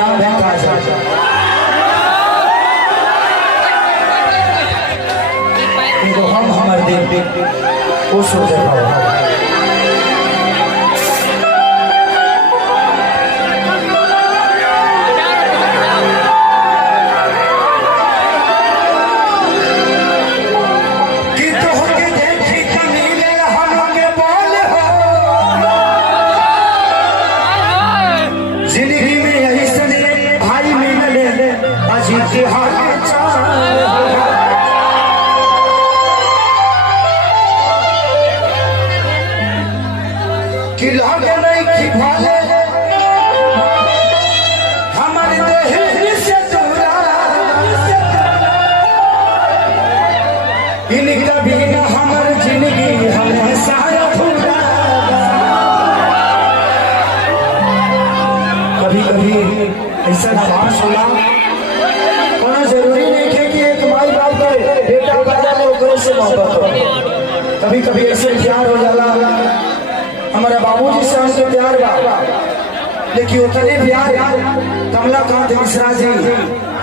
नाम है काजल। इनको हम हमारे दिल वो सो जाता कि लागे नहीं कि भाले हमारे देह से दूरा इनका भी ना हमारी जिंदगी हमें सारा भूला। कभी कभी ऐसा आवाज होला कोनो जरूरी नहीं है कि एक माई बाप का बेटा पैदा हो से मोहब्बत हो। कभी कभी ऐसे प्यार हो जाला हमारे बाबूजी से हमसे प्यार बा लेकिन उतने प्यार कमलाकांत मिश्रा जी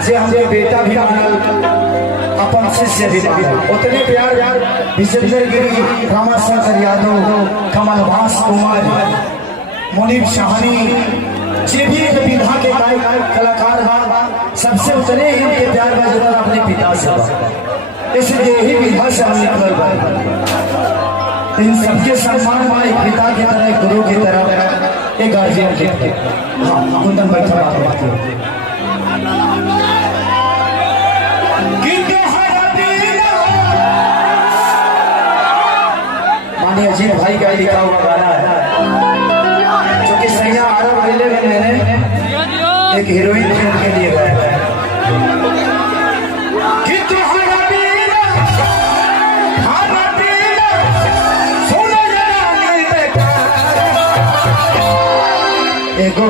से हमने बेटा भी मानल अपन शिष्य भी मानल। उतने प्यार विजेंद्र गिरी, रामाशंकर यादव, कमलवास कुमार, मुनीब शाहनी जे भी एक विधा के गायक कलाकार बा सबसे उतने ही उनके प्यार बा जो अपने पिता से। इसलिए यही विधा से हम निकल बा इन सबके सम्मान में एक पिता की तरह, एक गुरु की तरह, एक गार्जियन की तरह। हाँ कुंदन बैठा बात करते मानिए अजीत भाई का लिखा हुआ गाना है जो कि सैया आरब मेले में मैंने एक हीरोइन फिल्म के लिए गाया है। एगो